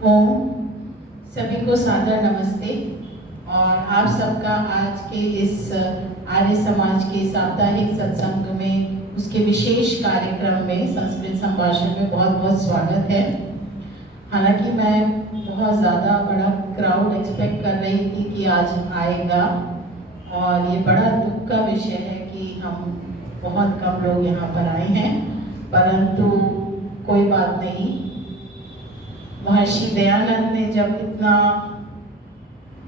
ओम, सभी को सादर नमस्ते। और आप सबका आज के इस आर्य समाज के साप्ताहिक सत्संग में, उसके विशेष कार्यक्रम में, संस्कृत संभाषण में बहुत बहुत स्वागत है। हालांकि मैं बहुत ज़्यादा बड़ा क्राउड एक्सपेक्ट कर रही थी कि आज आएगा, और ये बड़ा दुख का विषय है कि हम बहुत कम लोग यहाँ पर आए हैं, परंतु कोई बात नहीं। महर्षि दयानंद ने जब इतना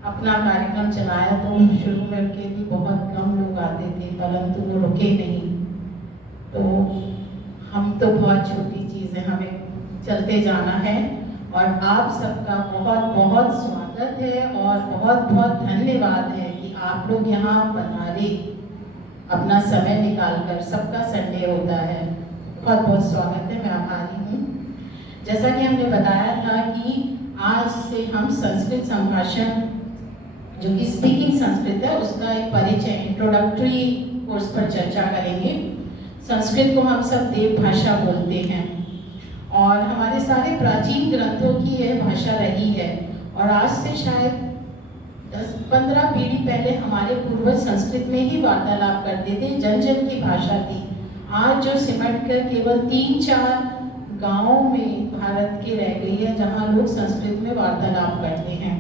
अपना कार्यक्रम चलाया तो शुरू में उनके भी बहुत कम लोग आते थे, परंतु वो रुके नहीं। तो हम तो बहुत छोटी चीज़ है, हमें चलते जाना है। और आप सबका बहुत बहुत स्वागत है और बहुत बहुत धन्यवाद है कि आप लोग यहाँ पधारे, अपना समय निकालकर। सबका संडे होता है, बहुत बहुत स्वागत है, मैं आभारी हूँ। जैसा कि हमने बताया था कि आज से हम संस्कृत संभाषण, जो कि स्पीकिंग संस्कृत है, उसका एक परिचय, इंट्रोडक्टरी कोर्स पर चर्चा करेंगे। संस्कृत को हम सब देव भाषा बोलते हैं और हमारे सारे प्राचीन ग्रंथों की यह भाषा रही है। और आज से शायद 10-15 पीढ़ी पहले हमारे पूर्वज संस्कृत में ही वार्तालाप करते थे, जन जन की भाषा थी। आज जो सिमट कर केवल 3-4 गाँव में भारत की रह गई है जहाँ लोग संस्कृत में वार्तालाप करते हैं।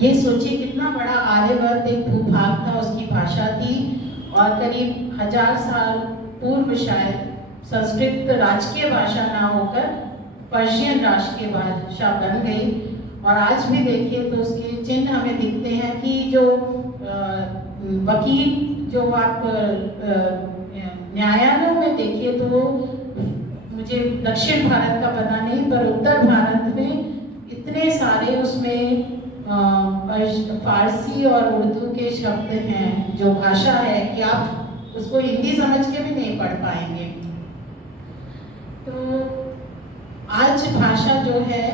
ये सोचिए कितना बड़ा आर्यवर्त एक भूभाग था, उसकी भाषा थी, और करीब 1000 साल पूर्व शायद संस्कृत राजकीय भाषा ना होकर पर्शियन राष्ट्रीय भाषा बन गई। और आज भी देखिए तो उसके चिन्ह हमें दिखते हैं कि जो वकील, जो आप न्यायालयों में देखिए तो मुझे दक्षिण भारत का पता नहीं, पर उत्तर भारत में इतने सारे उसमें फारसी और उर्दू के शब्द हैं, जो भाषा है कि आप उसको हिंदी समझ के भी नहीं पढ़ पाएंगे। तो आज भाषा जो है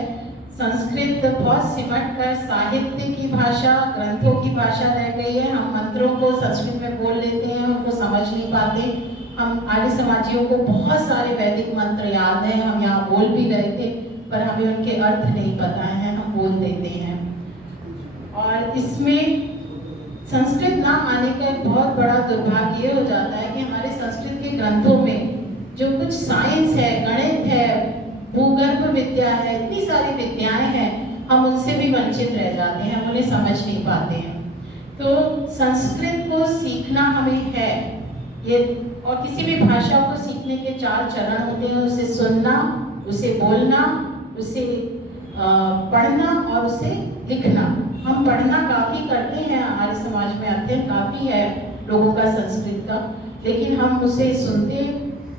संस्कृत बहुत सिमट कर साहित्य की भाषा, ग्रंथों की भाषा रह गई है। हम मंत्रों को संस्कृत में बोल लेते हैं, उनको समझ नहीं पाते। हम आर्य समाजियों को बहुत सारे वैदिक मंत्र याद हैं, हम यहाँ बोल भी रहे थे, पर हमें उनके अर्थ नहीं पता है, हम बोल देते हैं। और इसमें संस्कृत ना आने का एक बहुत बड़ा दुर्भाग्य ये हो जाता है कि हमारे संस्कृत के ग्रंथों में जो कुछ साइंस है, गणित है, भूगर्भ विद्या है, इतनी सारी विद्याएं हैं, हम उनसे भी वंचित रह जाते हैं, हम उन्हें समझ नहीं पाते हैं। तो संस्कृत को सीखना हमें है ये, और किसी भी भाषा को सीखने के 4 चरण होते हैं: उसे सुनना, उसे बोलना, उसे पढ़ना और उसे लिखना। हम पढ़ना काफ़ी करते हैं, हमारे समाज में अध्ययन काफ़ी है लोगों का संस्कृत का, लेकिन हम उसे सुनते,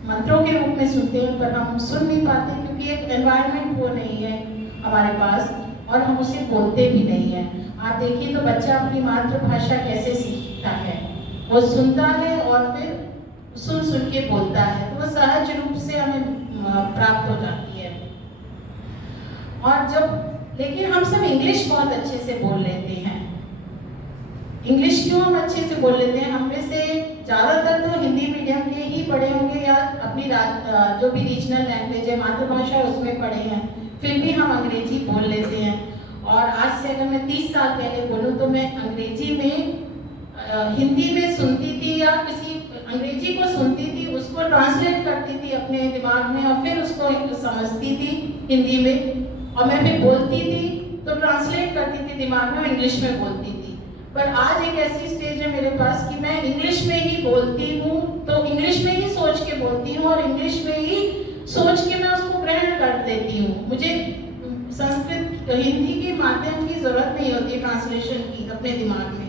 मंत्रों के रूप में सुनते हैं, पर हम सुन नहीं पाते क्योंकि एक एनवायरनमेंट वो नहीं है हमारे पास, और हम उसे बोलते भी नहीं हैं। आप देखिए तो बच्चा अपनी मातृभाषा कैसे सीखता है, वो सुनता है और फिर सुन सुन के बोलता है, तो वो सहज रूप से हमें प्राप्त हो जाती है। और जब, लेकिन हम सब इंग्लिश बहुत अच्छे से बोल लेते हैं। इंग्लिश क्यों हम अच्छे से बोल लेते हैं? हम में से ज़्यादातर तो हिंदी मीडियम के ही पढ़े होंगे या अपनी जो भी रीजनल लैंग्वेज है, मातृभाषा, उसमें पढ़े हैं, फिर भी हम अंग्रेजी बोल लेते हैं। और आज से अगर मैं 30 साल पहले बोलूँ तो मैं अंग्रेजी में हिंदी में सुनती थी या किसी अंग्रेजी को सुनती थी, उसको ट्रांसलेट करती थी अपने दिमाग में और फिर उसको समझती थी हिंदी में, और मैं फिर बोलती थी तो ट्रांसलेट करती थी दिमाग में और इंग्लिश में बोलती थी। पर आज एक ऐसी स्टेज है मेरे पास कि मैं इंग्लिश में ही बोलती हूँ, तो इंग्लिश में ही सोच के बोलती हूँ और इंग्लिश में ही सोच के मैं उसको ग्रहण कर देती हूँ। मुझे संस्कृत हिंदी के माध्यम की ज़रूरत नहीं होती ट्रांसलेशन की अपने दिमाग में।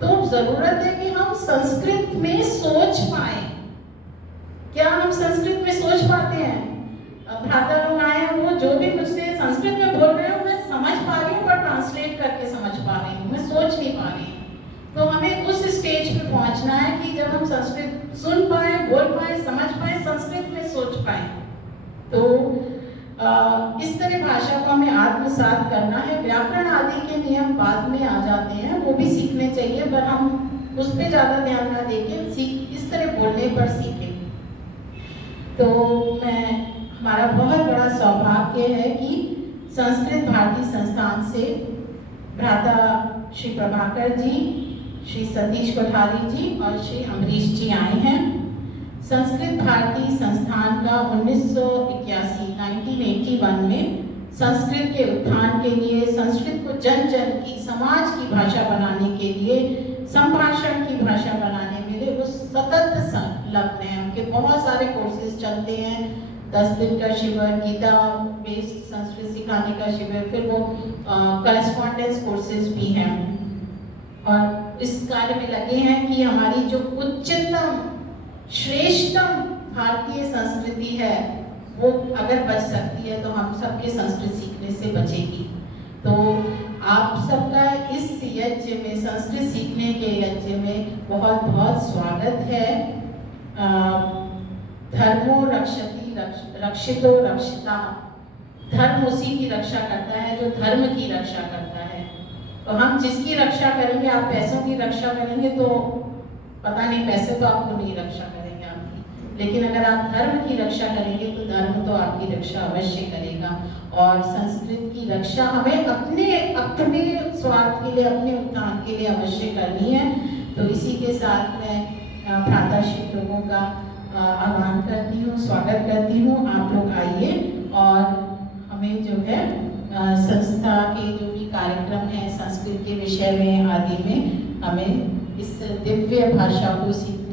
तो ज़रूरत है कि हम संस्कृत में सोच पाएँ। क्या हम संस्कृत में सोच पाते हैं? भ्राता लोग आए हैं, वो जो भी मुझसे संस्कृत में बोल रहे हो मैं समझ पा रही हूँ, पर ट्रांसलेट करके समझ पा रही हूँ, मैं सोच नहीं पा रही हूँ। तो हमें उस स्टेज पे पहुँचना है कि जब हम संस्कृत सुन पाए, बोल पाए, समझ पाए, संस्कृत में सोच पाए। तो इस तरह भाषा को हमें आत्मसात करना है। व्याकरण आदि के नियम बाद में आ जाते हैं, वो भी सीखने चाहिए, पर हम उस पर ज़्यादा ध्यान ना देके इस तरह बोलने पर सीखें। तो हमारा बहुत बड़ा सौभाग्य है कि संस्कृत भारती संस्थान से भ्राता श्री प्रभाकर जी, श्री सतीश कोठारी जी और श्री अमरीश जी आए हैं। संस्कृत भारती संस्थान का 1981 में संस्कृत के उत्थान के लिए, संस्कृत को जन जन की, समाज की भाषा बनाने के लिए, संभाषण की भाषा बनाने के लिए वो सतत संलग्न है। उनके बहुत सारे कोर्सेज चलते हैं, 10 दिन का शिविर, गीता बेस्ड संस्कृत सिखाने का शिविर, फिर वो करेस्पॉन्डेंस कोर्सेज भी हैं और इस कार्य में लगे हैं कि हमारी जो उच्चतम श्रेष्ठतम भारतीय संस्कृति है वो अगर बच सकती है तो हम सबके संस्कृत सीखने से बचेगी। तो आप सबका इस यज्ञ में, संस्कृत सीखने के यज्ञ में बहुत बहुत स्वागत है। धर्मो रक्षति रक्षितो रक्षिता, धर्म उसी की रक्षा करता है जो धर्म की रक्षा करता है। तो हम जिसकी रक्षा करेंगे, आप पैसों की रक्षा करेंगे तो पता नहीं, पैसे तो आपको नहीं रक्षा करेंगे आपकी, लेकिन अगर आप धर्म की रक्षा करेंगे तो धर्म तो आपकी रक्षा अवश्य करेगा। और संस्कृत की रक्षा हमें अपने स्वार्थ के लिए, अपने उत्थान के लिए अवश्य करनी है। तो इसी के साथ मैं भ्राताश्री लोगों का आह्वान करती हूँ, स्वागत करती हूँ। आप लोग आइए और हमें जो है संस्था के जो भी कार्यक्रम हैं संस्कृत के विषय में आदि में, हमें इस दिव्य भाषा को सीखने